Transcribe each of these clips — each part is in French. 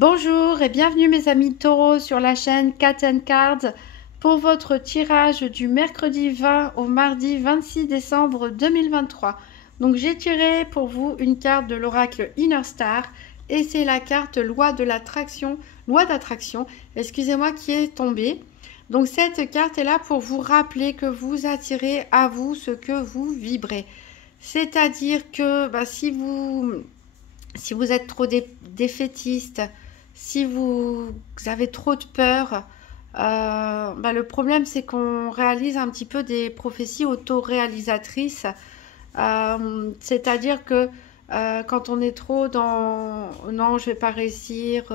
Bonjour et bienvenue mes amis taureaux sur la chaîne Cat & Cards pour votre tirage du mercredi 20 au mardi 26 décembre 2023. Donc j'ai tiré pour vous une carte de l'oracle Inner Star et c'est la carte loi d'attraction, excusez-moi, qui est tombée. Donc cette carte est là pour vous rappeler que vous attirez à vous ce que vous vibrez. C'est-à-dire que si vous êtes trop défaitiste, si vous avez trop de peur, le problème c'est qu'on réalise un petit peu des prophéties auto-réalisatrices. C'est-à-dire que quand on est trop dans non, je vais pas réussir,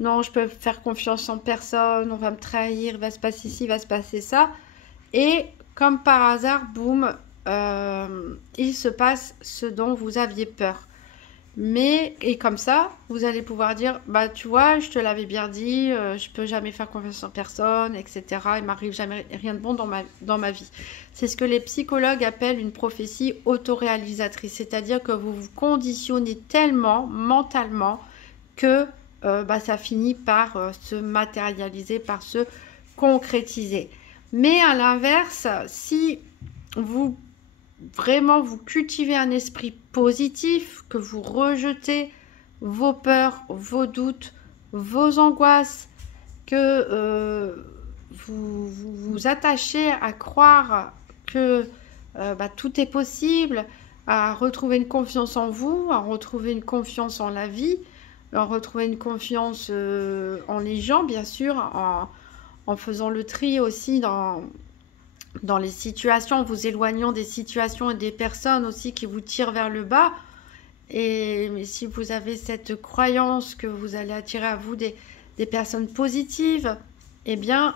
non, je peux faire confiance en personne, on va me trahir, il va se passer ci, il va se passer ça. Et comme par hasard, boum, il se passe ce dont vous aviez peur. Et comme ça, vous allez pouvoir dire, tu vois, je te l'avais bien dit, je peux jamais faire confiance en personne, etc. Il m'arrive jamais rien de bon dans ma vie. C'est ce que les psychologues appellent une prophétie autoréalisatrice, c'est-à-dire que vous vous conditionnez tellement mentalement que ça finit par se matérialiser, par se concrétiser. Mais à l'inverse, si vous vraiment vous cultivez un esprit positif, que vous rejetez vos peurs, vos doutes, vos angoisses, que vous attachez à croire que tout est possible, à retrouver une confiance en vous, à retrouver une confiance en la vie, à retrouver une confiance en les gens, bien sûr, en faisant le tri aussi dans les situations, en vous éloignant des situations et des personnes aussi qui vous tirent vers le bas. Mais si vous avez cette croyance que vous allez attirer à vous des personnes positives, eh bien,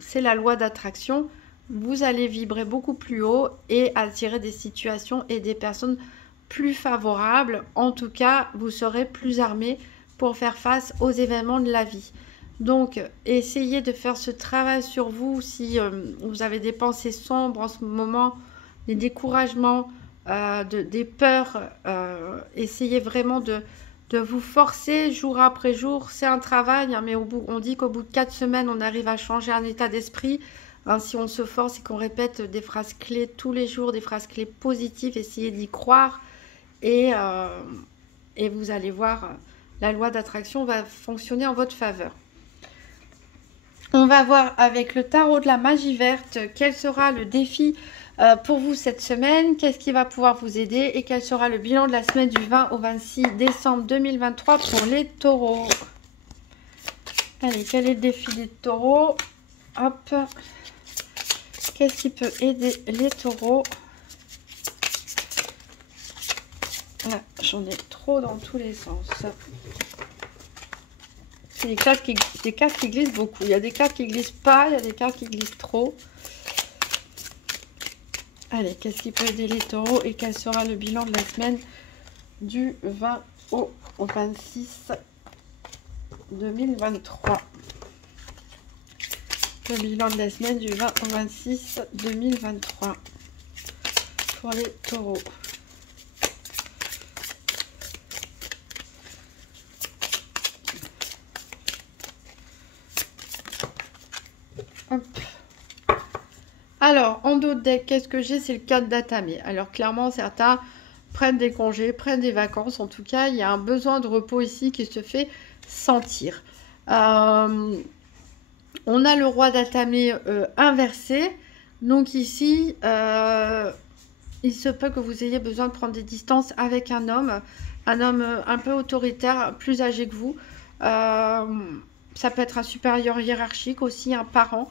c'est la loi d'attraction. Vous allez vibrer beaucoup plus haut et attirer des situations et des personnes plus favorables. En tout cas, vous serez plus armé pour faire face aux événements de la vie. Donc, essayez de faire ce travail sur vous si vous avez des pensées sombres en ce moment, des découragements, des peurs. Essayez vraiment de vous forcer jour après jour. C'est un travail, hein, mais on dit qu'au bout de 4 semaines, on arrive à changer un état d'esprit. Hein, si on se force et qu'on répète des phrases clés tous les jours, des phrases clés positives, essayez d'y croire et vous allez voir, la loi d'attraction va fonctionner en votre faveur. On va voir avec le tarot de la magie verte quel sera le défi pour vous cette semaine, qu'est-ce qui va pouvoir vous aider et quel sera le bilan de la semaine du 20 au 26 décembre 2023 pour les taureaux. Allez, quel est le défi des taureaux? Hop. Qu'est-ce qui peut aider les taureaux? Là, j'en ai trop dans tous les sens. C'est des cartes qui glissent beaucoup. Il y a des cartes qui glissent pas, il y a des cartes qui glissent trop. Allez, qu'est-ce qui peut aider les taureaux et quel sera le bilan de la semaine du 20 au 26 2023. Le bilan de la semaine du 20 au 26 2023 pour les taureaux. Hop. Alors, en dos de deck, qu'est-ce que j'ai? C'est le 4 d'atamé. Alors, clairement, certains prennent des congés, prennent des vacances. En tout cas, il y a un besoin de repos ici qui se fait sentir. On a le roi d'atamé inversé. Donc ici, il se peut que vous ayez besoin de prendre des distances avec un homme un peu autoritaire, plus âgé que vous. Ça peut être un supérieur hiérarchique aussi, un parent.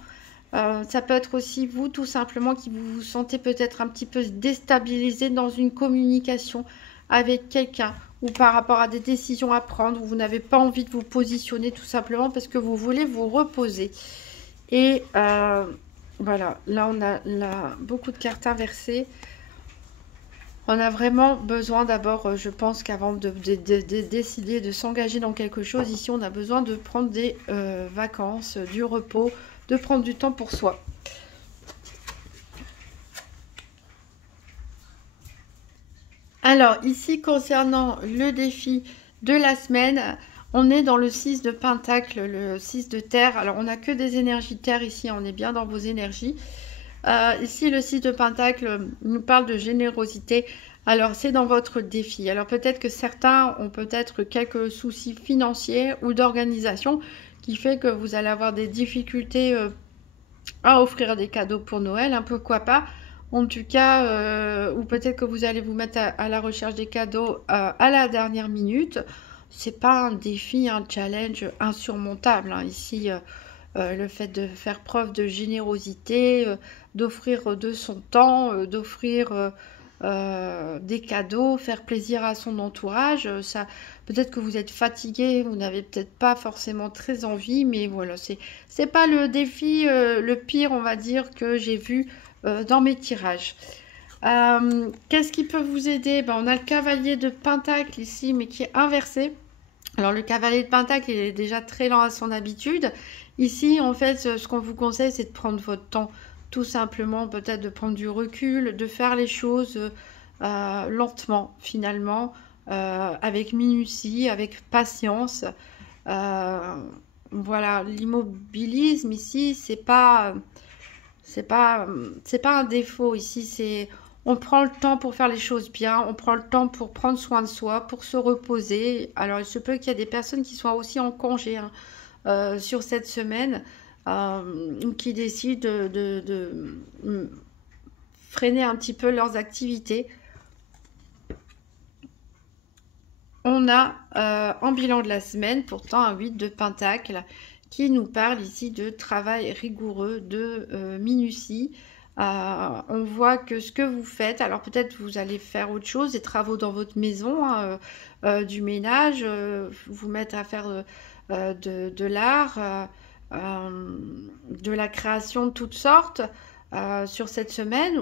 Ça peut être aussi vous, tout simplement, qui vous sentez peut-être un petit peu déstabilisé dans une communication avec quelqu'un ou par rapport à des décisions à prendre où vous n'avez pas envie de vous positionner tout simplement parce que vous voulez vous reposer. Et voilà, là on a beaucoup de cartes inversées. On a vraiment besoin d'abord, je pense qu'avant de décider de s'engager dans quelque chose, ici on a besoin de prendre des vacances, du repos, de prendre du temps pour soi. Alors ici concernant le défi de la semaine, On est dans le 6 de Pentacle, le 6 de Terre. Alors, on n'a que des énergies Terre ici, on est bien dans vos énergies. Ici, le 6 de Pentacle nous parle de générosité. Alors, c'est dans votre défi. Alors, peut-être que certains ont peut-être quelques soucis financiers ou d'organisation qui fait que vous allez avoir des difficultés à offrir des cadeaux pour Noël, hein, pourquoi pas. En tout cas, ou peut-être que vous allez vous mettre à la recherche des cadeaux à la dernière minute. C'est pas un défi, un challenge insurmontable, hein. Ici, le fait de faire preuve de générosité, d'offrir de son temps, d'offrir des cadeaux, faire plaisir à son entourage, ça, peut-être que vous êtes fatigué, vous n'avez peut-être pas forcément très envie, mais voilà, c'est pas le défi le pire, on va dire, que j'ai vu dans mes tirages. Qu'est-ce qui peut vous aider? Ben, on a le cavalier de Pentacle ici, mais qui est inversé. Alors le cavalier de Pentacle, il est déjà très lent à son habitude. Ici, en fait, ce qu'on vous conseille, c'est de prendre votre temps. Tout simplement, peut-être de prendre du recul, de faire les choses lentement, finalement, avec minutie, avec patience. Voilà, l'immobilisme ici, c'est pas un défaut ici, c'est on prend le temps pour faire les choses bien, on prend le temps pour prendre soin de soi, pour se reposer. Alors il se peut qu'il y ait des personnes qui soient aussi en congé, hein, sur cette semaine, qui décident de freiner un petit peu leurs activités. On a en bilan de la semaine pourtant un 8 de Pentacle qui nous parle ici de travail rigoureux, de minutie. On voit que ce que vous faites, alors peut-être vous allez faire autre chose, des travaux dans votre maison, hein, du ménage, vous mettre à faire de l'art, de la création de toutes sortes sur cette semaine,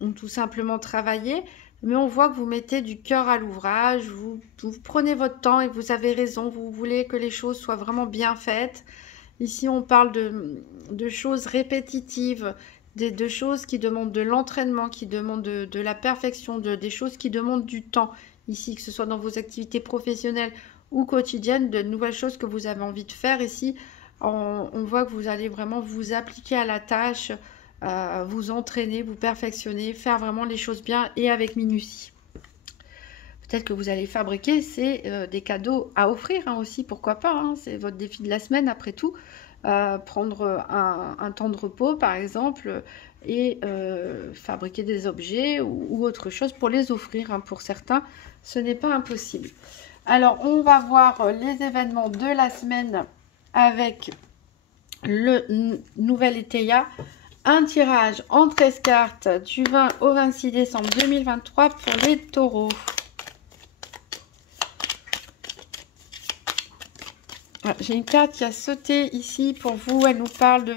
ou tout simplement travailler. Mais on voit que vous mettez du cœur à l'ouvrage, vous prenez votre temps et vous avez raison, vous voulez que les choses soient vraiment bien faites. Ici, on parle de choses répétitives, de choses qui demandent de l'entraînement, qui demandent de la perfection, des choses qui demandent du temps. Ici, que ce soit dans vos activités professionnelles ou quotidiennes, de nouvelles choses que vous avez envie de faire. Ici, on voit que vous allez vraiment vous appliquer à la tâche, vous entraîner, vous perfectionner, faire vraiment les choses bien et avec minutie. Peut-être que vous allez fabriquer des cadeaux à offrir, hein, aussi, pourquoi pas, hein, c'est votre défi de la semaine après tout. Prendre un temps de repos par exemple et fabriquer des objets ou autre chose pour les offrir, hein, pour certains, ce n'est pas impossible. Alors on va voir les événements de la semaine avec le nouvel Éteia. Un tirage en 13 cartes du 20 au 26 décembre 2023 pour les taureaux. J'ai une carte qui a sauté ici pour vous. Elle nous parle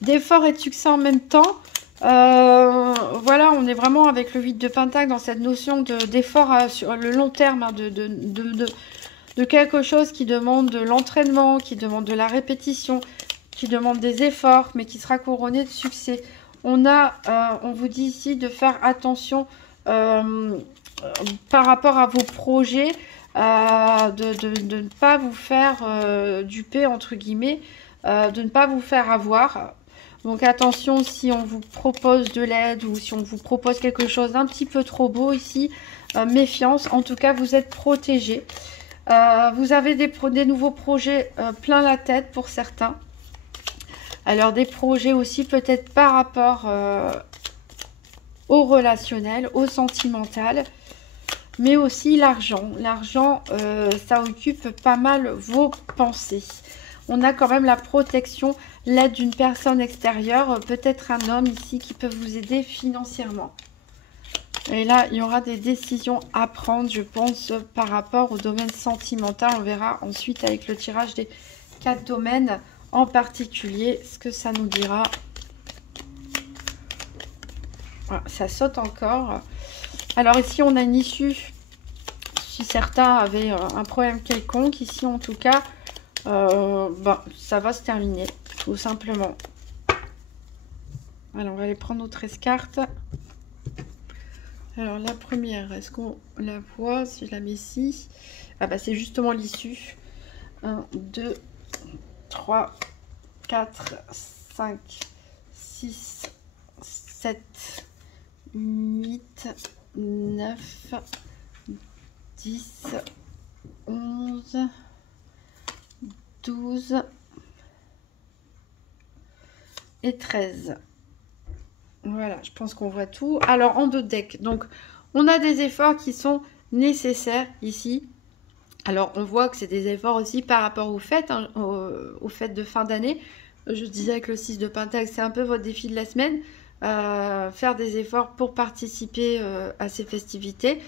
d'effort et de succès en même temps. Voilà, on est vraiment avec le 8 de Pentacle dans cette notion d'effort sur le long terme, hein, de quelque chose qui demande de l'entraînement, qui demande de la répétition, qui demande des efforts, mais qui sera couronné de succès. On vous dit ici de faire attention par rapport à vos projets, de ne pas vous faire duper, entre guillemets, de ne pas vous faire avoir. Donc attention, si on vous propose de l'aide ou si on vous propose quelque chose d'un petit peu trop beau ici, méfiance. En tout cas, vous êtes protégé. Vous avez des nouveaux projets plein la tête pour certains. Alors des projets aussi peut-être par rapport au relationnel, au sentimental, mais aussi l'argent. L'argent, ça occupe pas mal vos pensées. On a quand même la protection, l'aide d'une personne extérieure, peut-être un homme ici qui peut vous aider financièrement. Et là, il y aura des décisions à prendre, je pense, par rapport au domaine sentimental. On verra ensuite avec le tirage des 4 domaines en particulier ce que ça nous dira. Voilà, ça saute encore. Alors ici, on a une issue. Si certains avaient un problème quelconque, ici en tout cas, ça va se terminer, tout simplement. Alors, on va aller prendre nos 13 cartes. Alors la première, est-ce qu'on la voit si je la mets ici? Ah bah c'est justement l'issue. 1, 2, 3, 4, 5, 6, 7, 8, 9, 10, 11, 12 et 13. Voilà, je pense qu'on voit tout. Alors, en dos de deck, donc, on a des efforts qui sont nécessaires ici. Alors, on voit que c'est des efforts aussi par rapport aux fêtes, hein, aux fêtes de fin d'année. Je disais que le 6 de Pentacle, c'est un peu votre défi de la semaine. Faire des efforts pour participer à ces festivités,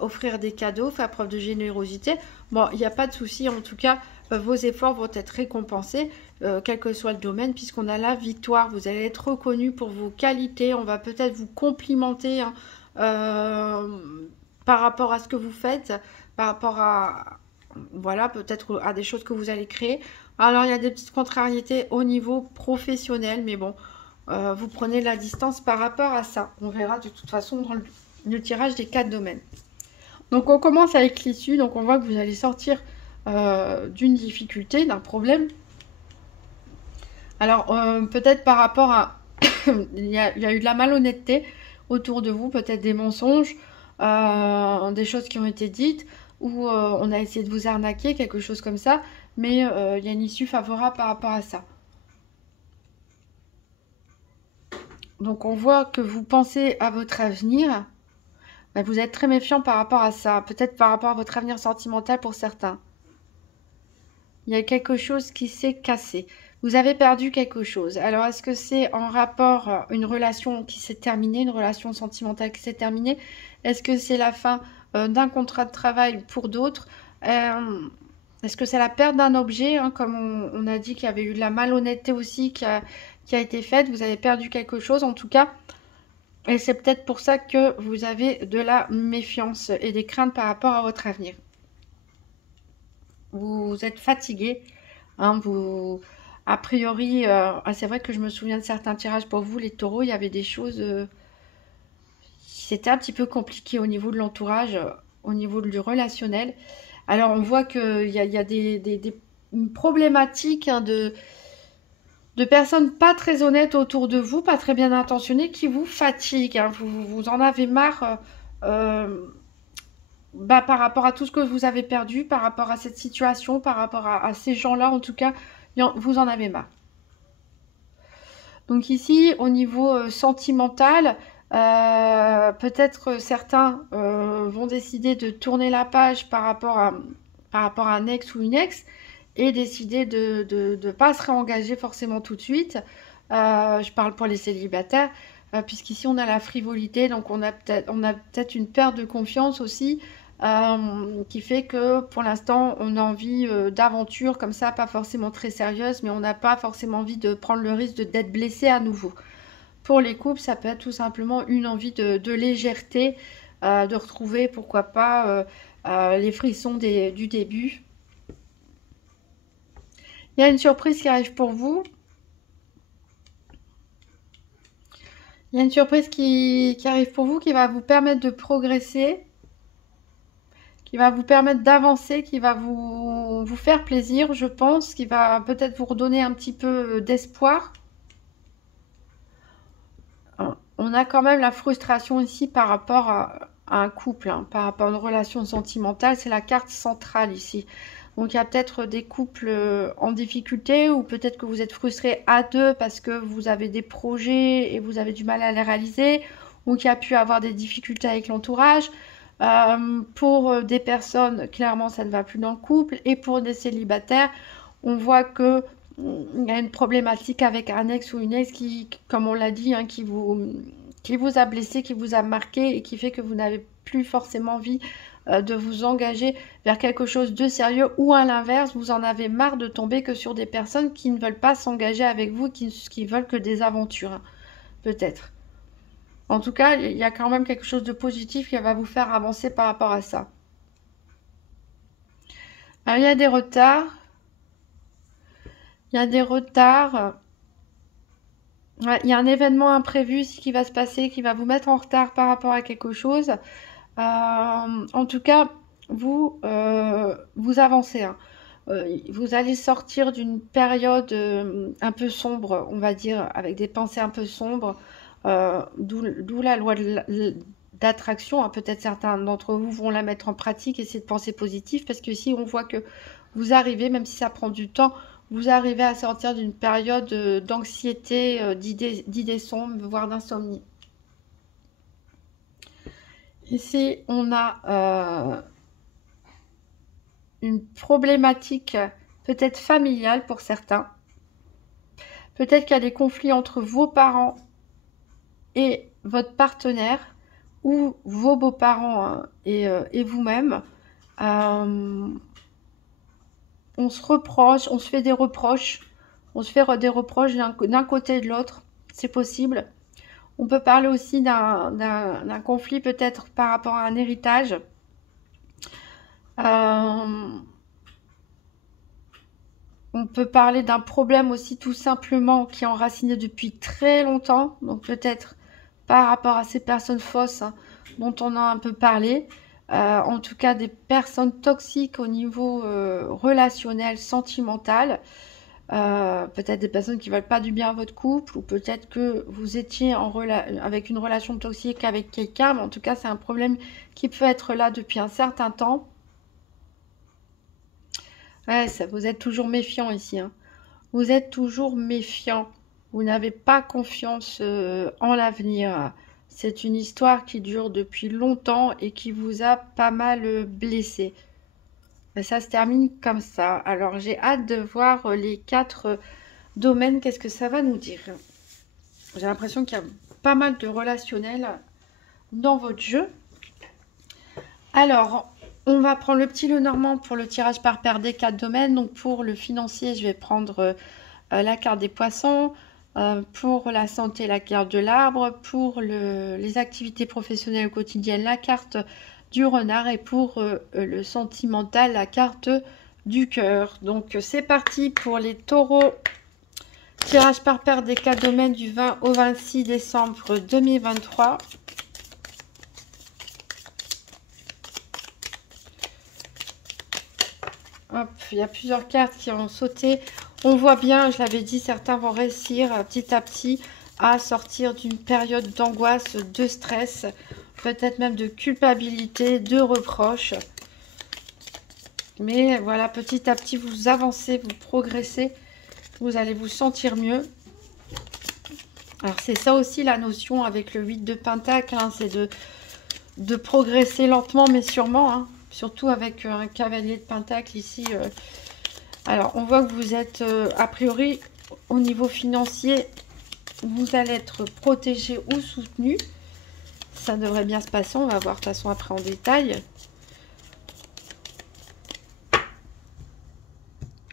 offrir des cadeaux, faire preuve de générosité. Bon, il n'y a pas de souci, en tout cas, vos efforts vont être récompensés, quel que soit le domaine, puisqu'on a la victoire. Vous allez être reconnu pour vos qualités. On va peut-être vous complimenter, hein, par rapport à ce que vous faites, par rapport à, voilà, peut-être à des choses que vous allez créer. Alors, il y a des petites contrariétés au niveau professionnel, mais bon, vous prenez la distance par rapport à ça. On verra de toute façon dans le tirage des 4 domaines. Donc, on commence avec l'issue. Donc, on voit que vous allez sortir d'une difficulté, d'un problème. Alors, peut-être par rapport à... il y a eu de la malhonnêteté autour de vous, peut-être des mensonges, des choses qui ont été dites, ou on a essayé de vous arnaquer, quelque chose comme ça, mais il y a une issue favorable par rapport à ça. Donc, on voit que vous pensez à votre avenir. Ben, vous êtes très méfiant par rapport à ça, peut-être par rapport à votre avenir sentimental pour certains. Il y a quelque chose qui s'est cassé. Vous avez perdu quelque chose. Alors, est-ce que c'est en rapport une relation qui s'est terminée, une relation sentimentale qui s'est terminée? Est-ce que c'est la fin d'un contrat de travail pour d'autres? Est-ce que c'est la perte d'un objet, hein, comme on a dit qu'il y avait eu de la malhonnêteté aussi qui a été faite? Vous avez perdu quelque chose en tout cas. Et c'est peut-être pour ça que vous avez de la méfiance et des craintes par rapport à votre avenir. Vous êtes fatigué, hein, vous... A priori, c'est vrai que je me souviens de certains tirages pour vous, les taureaux, il y avait des choses... c'était un petit peu compliqué au niveau de l'entourage, au niveau du relationnel. Alors, on voit qu'il y a des problématiques, hein, de personnes pas très honnêtes autour de vous, pas très bien intentionnées, qui vous fatiguent, hein. Vous en avez marre par rapport à tout ce que vous avez perdu, par rapport à cette situation, par rapport à ces gens-là, en tout cas, vous en avez marre. Donc ici, au niveau sentimental, peut-être certains vont décider de tourner la page par rapport à un ex ou une ex et décider de ne pas se réengager forcément tout de suite. Je parle pour les célibataires, puisqu'ici on a la frivolité, donc on a peut-être une perte de confiance aussi, qui fait que pour l'instant on a envie d'aventure comme ça, pas forcément très sérieuse, mais on n'a pas forcément envie de prendre le risque d'être blessé à nouveau. Pour les couples, ça peut être tout simplement une envie de légèreté, de retrouver pourquoi pas les frissons du début. Il y a une surprise qui arrive pour vous. Il y a une surprise qui arrive pour vous, qui va vous permettre de progresser, qui va vous permettre d'avancer, qui va vous faire plaisir, je pense, qui va peut-être vous redonner un petit peu d'espoir. On a quand même la frustration ici par rapport à un couple, hein, par rapport à une relation sentimentale. C'est la carte centrale ici. Donc il y a peut-être des couples en difficulté, ou peut-être que vous êtes frustrés à deux parce que vous avez des projets et vous avez du mal à les réaliser, ou qu'il y a pu avoir des difficultés avec l'entourage. Pour des personnes, clairement, ça ne va plus dans le couple. Et pour des célibataires, on voit que il y a une problématique avec un ex ou une ex qui, comme on l'a dit, hein, qui vous a blessé, qui vous a marqué et qui fait que vous n'avez plus forcément envie de vous engager vers quelque chose de sérieux, ou à l'inverse, vous en avez marre de tomber que sur des personnes qui ne veulent pas s'engager avec vous, qui veulent que des aventures, hein, peut-être. En tout cas, il y a quand même quelque chose de positif qui va vous faire avancer par rapport à ça. Alors, il y a des retards. Il y a des retards Ouais, il y a un événement imprévu ici qui va se passer, qui va vous mettre en retard par rapport à quelque chose. En tout cas, vous avancez, hein. Vous allez sortir d'une période un peu sombre, on va dire, avec des pensées un peu sombres, d'où la loi d'attraction, hein. Peut-être certains d'entre vous vont la mettre en pratique, essayer de penser positif, parce que ici on voit que vous arrivez, même si ça prend du temps, vous arrivez à sortir d'une période d'anxiété, d'idées sombres, voire d'insomnie. Ici, on a une problématique peut-être familiale pour certains. Peut-être qu'il y a des conflits entre vos parents et votre partenaire, ou vos beaux-parents, hein, et vous-même. On se reproche, on se fait des reproches. On se fait des reproches d'un côté et de l'autre. C'est possible. On peut parler aussi d'un conflit peut-être par rapport à un héritage. On peut parler d'un problème aussi tout simplement qui est enraciné depuis très longtemps. Donc peut-être par rapport à ces personnes fausses, hein, dont on a un peu parlé. En tout cas des personnes toxiques au niveau relationnel, sentimental. Peut-être des personnes qui ne veulent pas du bien à votre couple, ou peut-être que vous étiez avec une relation toxique avec quelqu'un, mais en tout cas c'est un problème qui peut être là depuis un certain temps. Ouais, vous êtes toujours méfiant ici, hein. Vous êtes toujours méfiant. Vous n'avez pas confiance en l'avenir. C'est une histoire qui dure depuis longtemps et qui vous a pas mal blessé. Mais ça se termine comme ça. Alors j'ai hâte de voir les 4 domaines. Qu'est-ce que ça va nous dire? J'ai l'impression qu'il y a pas mal de relationnel dans votre jeu. Alors, on va prendre le petit Lenormand pour le tirage par paire des 4 domaines. Donc pour le financier, je vais prendre la carte des poissons. Pour la santé, la carte de l'arbre. Pour les activités professionnelles quotidiennes, la carte du renard. Et pour le sentimental, la carte du cœur. Donc c'est parti pour les taureaux. Tirage par paire des 4 domaines du 20 au 26 décembre 2023. Hop, il y a plusieurs cartes qui ont sauté. On voit bien, je l'avais dit, certains vont réussir petit à petit à sortir d'une période d'angoisse, de stress, peut-être même de culpabilité, de reproches. Mais voilà, petit à petit, vous avancez, vous progressez, vous allez vous sentir mieux. Alors, c'est ça aussi la notion avec le 8 de Pentacle, hein, c'est de progresser lentement mais sûrement, hein. Surtout avec un cavalier de Pentacle ici. Alors, on voit que vous êtes, a priori, au niveau financier, vous allez être protégé ou soutenu. Ça devrait bien se passer. On va voir de toute façon après en détail.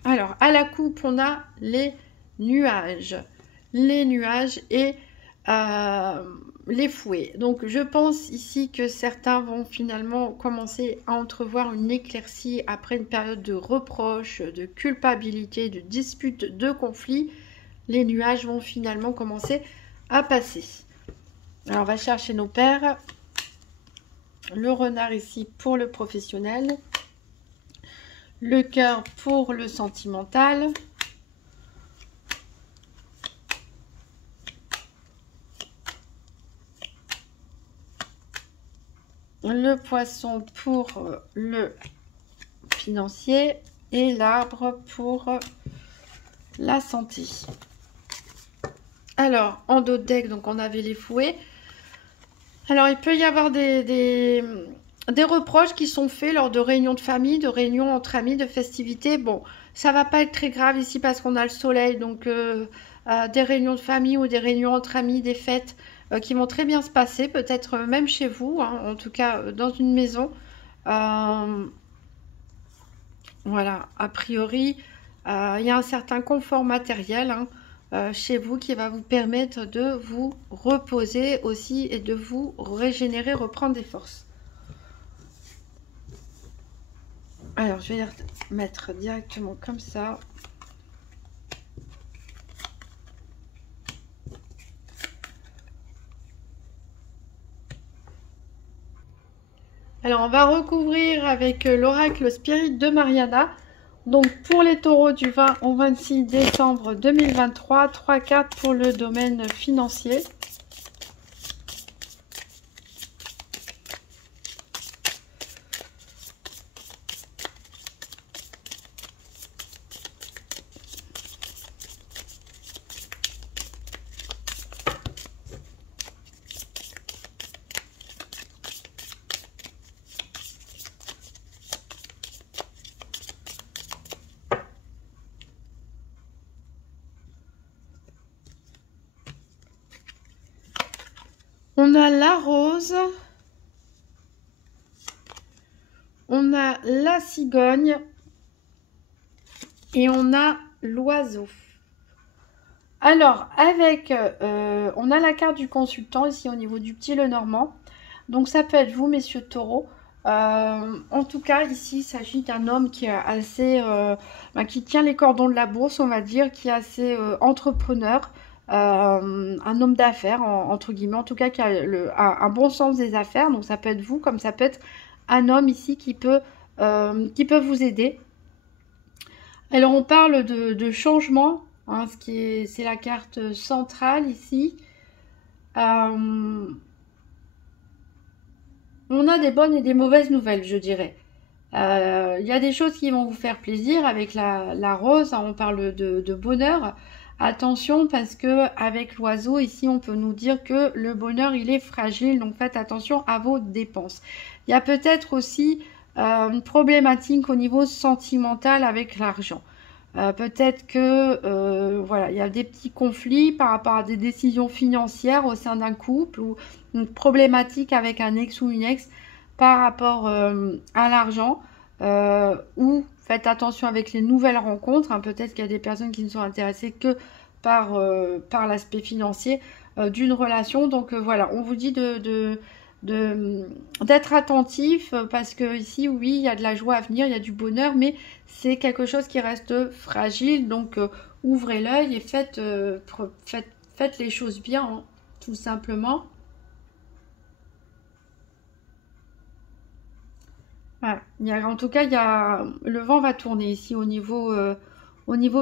Alors, à la coupe, on a les nuages. Les nuages et les fouets. Donc je pense ici que certains vont finalement commencer à entrevoir une éclaircie après une période de reproches, de culpabilité, de disputes, de conflits. Les nuages vont finalement commencer à passer. Alors on va chercher nos paires. Le renard ici pour le professionnel. Le cœur pour le sentimental. Le poisson pour le financier et l'arbre pour la santé. Alors, en dos de deck, donc on avait les fouets. Alors, il peut y avoir des reproches qui sont faits lors de réunions de famille, de réunions entre amis, de festivités. Bon, ça va pas être très grave ici parce qu'on a le soleil, donc des réunions de famille ou des réunions entre amis, des fêtes qui vont très bien se passer, peut-être même chez vous, hein, en tout cas dans une maison. Voilà, a priori, il y a un certain confort matériel, hein, chez vous qui va vous permettre de vous reposer aussi et de vous régénérer, reprendre des forces. Alors, je vais les mettre directement comme ça. Alors, on va recouvrir avec l'oracle Spirit de Mariana. Donc, pour les taureaux du 20 au 26 décembre 2023, 3 cartes pour le domaine financier. On a la rose, on a la cigogne et on a l'oiseau. Alors, on a la carte du consultant ici au niveau du petit Lenormand. Donc, ça peut être vous, messieurs taureaux. En tout cas, ici, il s'agit d'un homme qui est assez, qui tient les cordons de la bourse, on va dire, qui est assez entrepreneur. Un homme d'affaires, entre guillemets, en tout cas qui a un bon sens des affaires. Donc ça peut être vous, comme ça peut être un homme ici qui peut vous aider. Alors on parle de changement, hein, c'est la carte centrale ici. On a des bonnes et des mauvaises nouvelles, je dirais. Il y a des choses qui vont vous faire plaisir avec la rose, hein, on parle de bonheur. Attention parce que avec l'oiseau ici on peut nous dire que le bonheur il est fragile, donc faites attention à vos dépenses. Il y a peut-être aussi une problématique au niveau sentimental avec l'argent. Peut-être que voilà, il y a des petits conflits par rapport à des décisions financières au sein d'un couple ou une problématique avec un ex ou une ex par rapport à l'argent ou faites attention avec les nouvelles rencontres, hein. Peut-être qu'il y a des personnes qui ne sont intéressées que par l'aspect financier d'une relation. Donc voilà, on vous dit d'être attentif parce que ici, oui, il y a de la joie à venir, il y a du bonheur, mais c'est quelque chose qui reste fragile. Donc ouvrez l'œil et faites les choses bien, hein, tout simplement. Voilà. En tout cas, le vent va tourner ici au niveau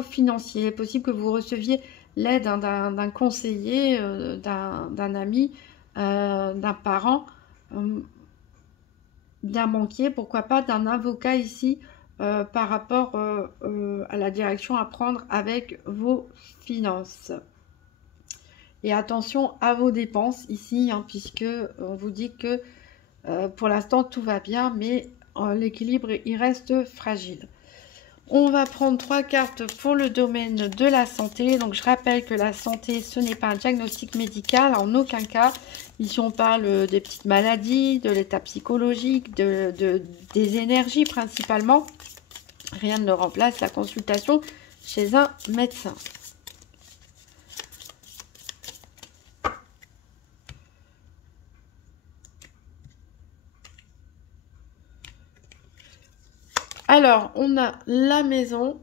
financier. Il est possible que vous receviez l'aide, hein, d'un conseiller, d'un ami, d'un parent, euh, d'un banquier, pourquoi pas d'un avocat ici par rapport à la direction à prendre avec vos finances. Et attention à vos dépenses ici, hein, puisque on vous dit que pour l'instant tout va bien, mais l'équilibre il reste fragile. On va prendre 3 cartes pour le domaine de la santé. Donc je rappelle que la santé ce n'est pas un diagnostic médical en aucun cas. Ici on parle des petites maladies, de l'état psychologique, des énergies principalement. Rien ne remplace la consultation chez un médecin. Alors, on a la maison,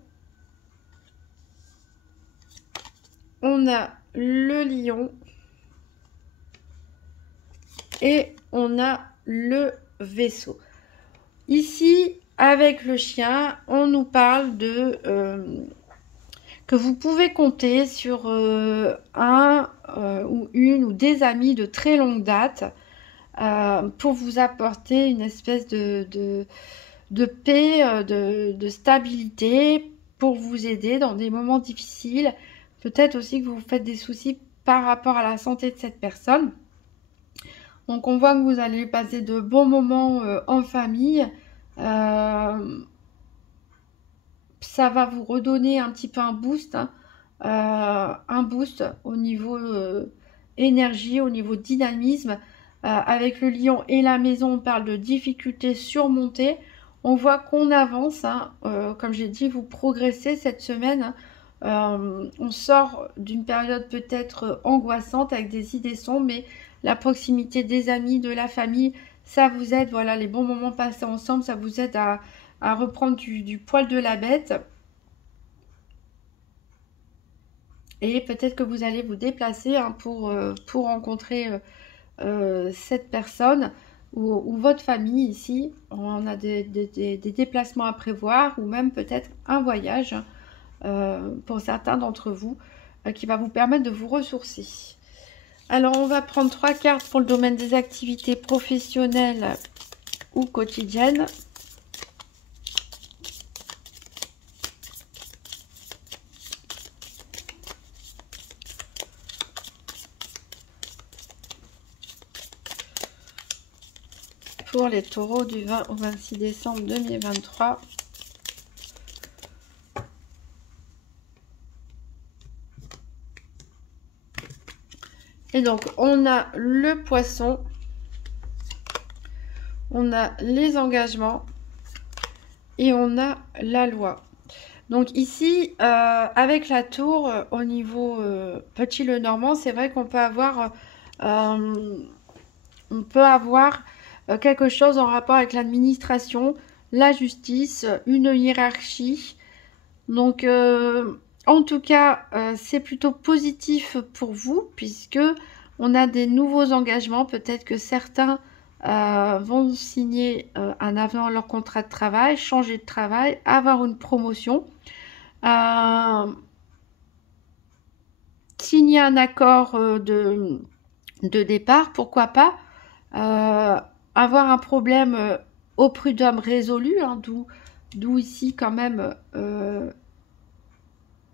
on a le lion et on a le vaisseau. Ici, avec le chien, on nous parle que vous pouvez compter sur un ou une ou des amis de très longue date pour vous apporter une espèce de paix, de stabilité, pour vous aider dans des moments difficiles. Peut-être aussi que vous vous faites des soucis par rapport à la santé de cette personne. Donc on voit que vous allez passer de bons moments en famille. Ça va vous redonner un petit peu un boost, hein, un boost au niveau énergie, au niveau dynamisme. Avec le lion et la maison, on parle de difficultés surmontées. On voit qu'on avance, hein, comme j'ai dit, vous progressez cette semaine. On sort d'une période peut-être angoissante avec des idées sombres, mais la proximité des amis, de la famille, ça vous aide. Voilà, les bons moments passés ensemble, ça vous aide à reprendre du poil de la bête. Et peut-être que vous allez vous déplacer, hein, pour rencontrer cette personne. ou votre famille ici. On a des déplacements à prévoir ou même peut-être un voyage pour certains d'entre vous qui va vous permettre de vous ressourcer. Alors, on va prendre 3 cartes pour le domaine des activités professionnelles ou quotidiennes. Pour les taureaux du 20 au 26 décembre 2023. Et donc, on a le poisson, on a les engagements et on a la loi. Donc ici, avec la tour, au niveau petit le normand, c'est vrai qu'on peut avoir, quelque chose en rapport avec l'administration, la justice, une hiérarchie. Donc, en tout cas, c'est plutôt positif pour vous puisque on a des nouveaux engagements. Peut-être que certains vont signer un avenant à leur contrat de travail, changer de travail, avoir une promotion, signer un accord de départ, pourquoi pas, avoir un problème au prud'homme résolu, hein, d'où ici quand même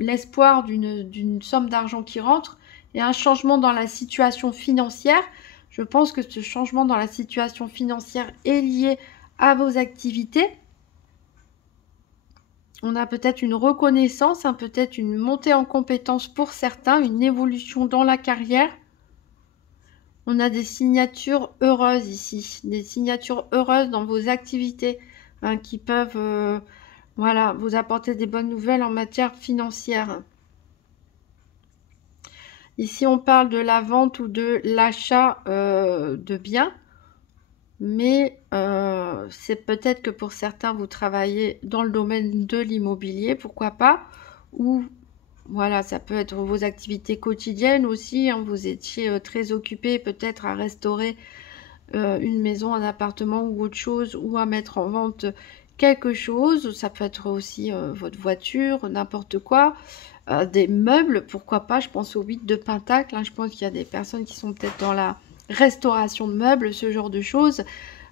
l'espoir d'une somme d'argent qui rentre et un changement dans la situation financière. Je pense que ce changement dans la situation financière est lié à vos activités. On a peut-être une reconnaissance, hein, peut-être une montée en compétence pour certains, une évolution dans la carrière. On a des signatures heureuses ici, des signatures heureuses dans vos activités hein, qui peuvent voilà, vous apporter des bonnes nouvelles en matière financière. Ici, on parle de la vente ou de l'achat de biens, mais c'est peut-être que pour certains, vous travaillez dans le domaine de l'immobilier, pourquoi pas, ou voilà, ça peut être vos activités quotidiennes aussi, hein, vous étiez très occupé peut-être à restaurer une maison, un appartement ou autre chose, ou à mettre en vente quelque chose, ça peut être aussi votre voiture, n'importe quoi. Des meubles, pourquoi pas, je pense au 8 de Pentacle, hein, je pense qu'il y a des personnes qui sont peut-être dans la restauration de meubles, ce genre de choses.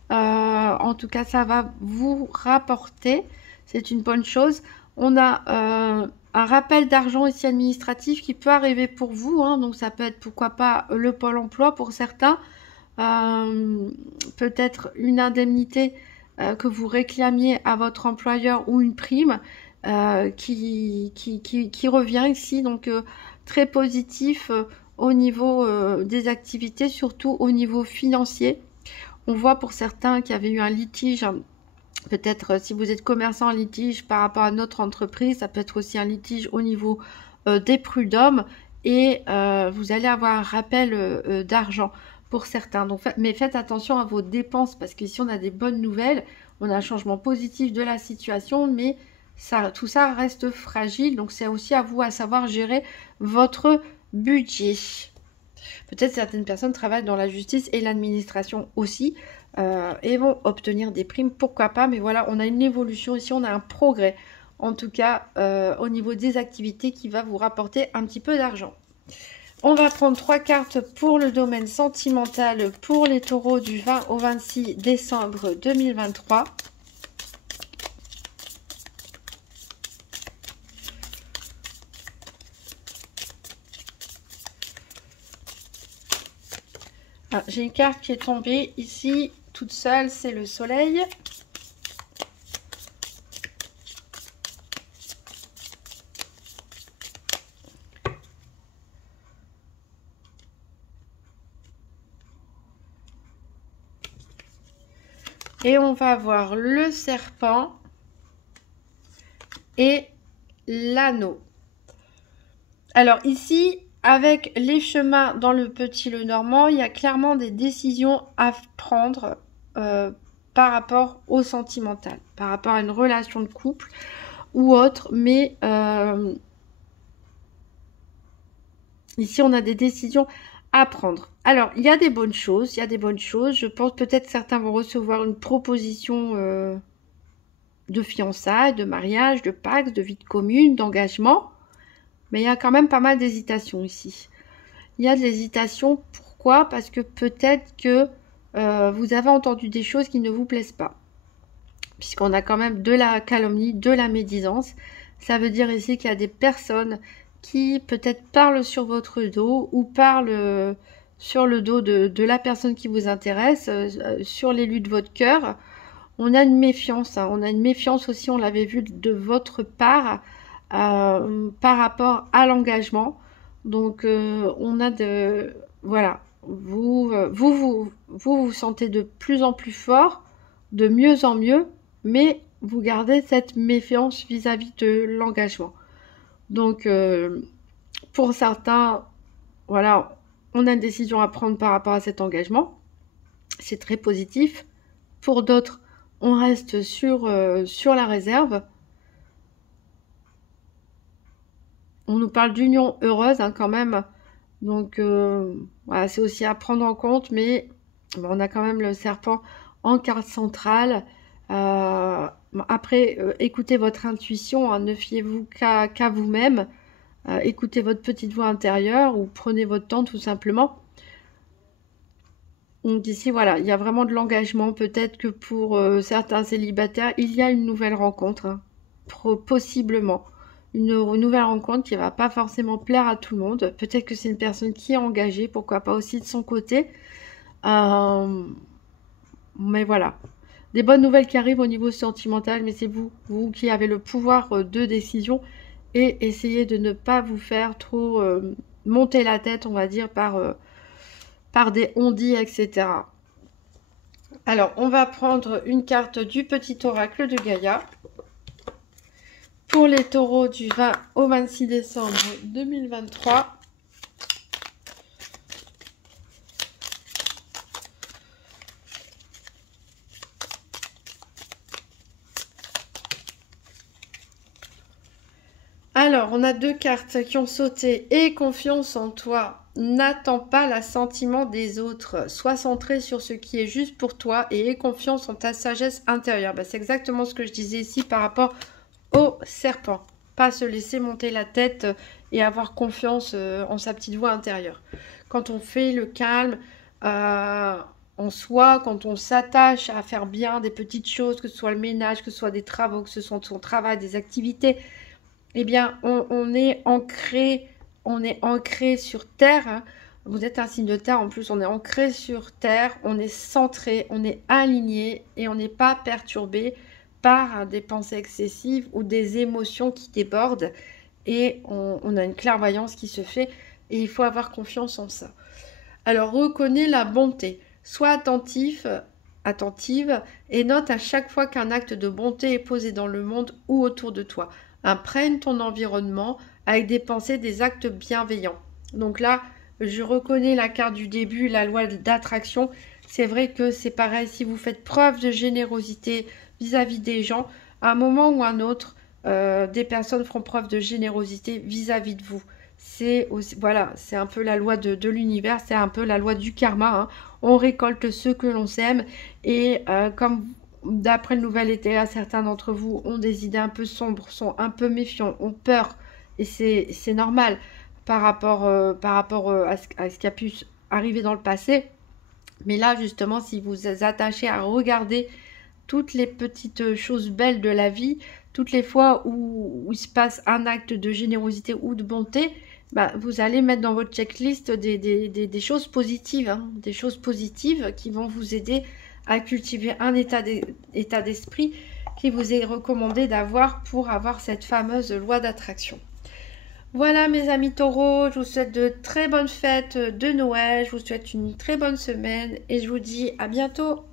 En tout cas, ça va vous rapporter, c'est une bonne chose. On a un rappel d'argent ici administratif qui peut arriver pour vous, hein, donc ça peut être pourquoi pas le Pôle emploi pour certains, peut-être une indemnité que vous réclamiez à votre employeur ou une prime qui revient ici, donc très positif au niveau des activités, surtout au niveau financier. On voit pour certains qu'il y avait eu un litige, peut-être si vous êtes commerçant, un litige par rapport à notre entreprise, ça peut être aussi un litige au niveau des prud'hommes et vous allez avoir un rappel d'argent pour certains. Donc, mais faites attention à vos dépenses parce qu'ici on a des bonnes nouvelles, on a un changement positif de la situation, mais tout ça reste fragile, donc c'est aussi à vous à savoir gérer votre budget. Peut-être certaines personnes travaillent dans la justice et l'administration aussi et vont obtenir des primes, pourquoi pas, mais voilà, on a une évolution ici, on a un progrès, en tout cas au niveau des activités qui va vous rapporter un petit peu d'argent. On va prendre 3 cartes pour le domaine sentimental pour les taureaux du 20 au 26 décembre 2023. Ah, j'ai une carte qui est tombée ici, toute seule, c'est le soleil. Et on va avoir le serpent et l'anneau. Alors ici, avec les chemins dans le petit le normand, il y a clairement des décisions à prendre par rapport au sentimental, par rapport à une relation de couple ou autre. Mais ici, on a des décisions à prendre. Alors, il y a des bonnes choses, il y a des bonnes choses. Je pense peut-être que certains vont recevoir une proposition de fiançailles, de mariage, de pacte, de vie commune, d'engagement. Mais il y a quand même pas mal d'hésitation ici. Il y a de l'hésitation, pourquoi? Parce que peut-être que vous avez entendu des choses qui ne vous plaisent pas. Puisqu'on a quand même de la calomnie, de la médisance. Ça veut dire ici qu'il y a des personnes qui peut-être parlent sur votre dos ou parlent sur le dos de la personne qui vous intéresse, sur l'élu de votre cœur. On a une méfiance, hein. On a une méfiance aussi, on l'avait vu de votre part, par rapport à l'engagement. Donc, on a de... Voilà, vous sentez de plus en plus fort, de mieux en mieux, mais vous gardez cette méfiance vis-à-vis de l'engagement. Donc, pour certains, voilà, on a une décision à prendre par rapport à cet engagement. C'est très positif. Pour d'autres, on reste sur la réserve. On nous parle d'union heureuse, hein, quand même. Donc, voilà, c'est aussi à prendre en compte. Mais bon, on a quand même le serpent en carte centrale. Après, écoutez votre intuition, hein, ne fiez-vous qu'à vous-même. Écoutez votre petite voix intérieure ou prenez votre temps tout simplement. Donc ici, voilà, il y a vraiment de l'engagement. Peut-être que pour certains célibataires, il y a une nouvelle rencontre, hein, possiblement. Une nouvelle rencontre qui ne va pas forcément plaire à tout le monde. Peut-être que c'est une personne qui est engagée, pourquoi pas aussi de son côté. Mais voilà. Des bonnes nouvelles qui arrivent au niveau sentimental, mais c'est vous qui avez le pouvoir de décision. Et essayez de ne pas vous faire trop monter la tête, on va dire, par des on-dit, etc. Alors, on va prendre une carte du petit oracle de Gaïa. Pour les taureaux du 20 au 26 décembre 2023. Alors, on a deux cartes qui ont sauté. Et confiance en toi. N'attends pas l'assentiment des autres. Sois centré sur ce qui est juste pour toi et aie confiance en ta sagesse intérieure. Ben, c'est exactement ce que je disais ici par rapport au serpent. Pas se laisser monter la tête et avoir confiance en sa petite voix intérieure. Quand on fait le calme en soi, quand on s'attache à faire bien des petites choses, que ce soit le ménage, que ce soit des travaux, que ce soit son travail, des activités, eh bien, on est ancré sur terre. Hein. Vous êtes un signe de terre, en plus, on est ancré sur terre, on est centré, on est aligné et on n'est pas perturbé par des pensées excessives ou des émotions qui débordent. Et on a une clairvoyance qui se fait et il faut avoir confiance en ça. Alors, reconnais la bonté. Sois attentive et note à chaque fois qu'un acte de bonté est posé dans le monde ou autour de toi. Imprègne ton environnement avec des pensées, des actes bienveillants. Donc là, je reconnais la carte du début, la loi d'attraction. C'est vrai que c'est pareil, si vous faites preuve de générosité vis-à-vis des gens, à un moment ou à un autre, des personnes feront preuve de générosité vis-à-vis de vous. C'est voilà, c'est un peu la loi de l'univers, c'est un peu la loi du karma. Hein. On récolte ce que l'on sème et comme d'après le nouvel été, certains d'entre vous ont des idées un peu sombres, sont un peu méfiants, ont peur. Et c'est normal par rapport à ce qui a pu arriver dans le passé. Mais là, justement, si vous vous attachez à regarder toutes les petites choses belles de la vie, toutes les fois où il se passe un acte de générosité ou de bonté, bah, vous allez mettre dans votre checklist des choses positives, hein, des choses positives qui vont vous aider à cultiver un état d'esprit qui vous est recommandé d'avoir pour avoir cette fameuse loi d'attraction. Voilà mes amis taureaux, je vous souhaite de très bonnes fêtes de Noël, je vous souhaite une très bonne semaine et je vous dis à bientôt.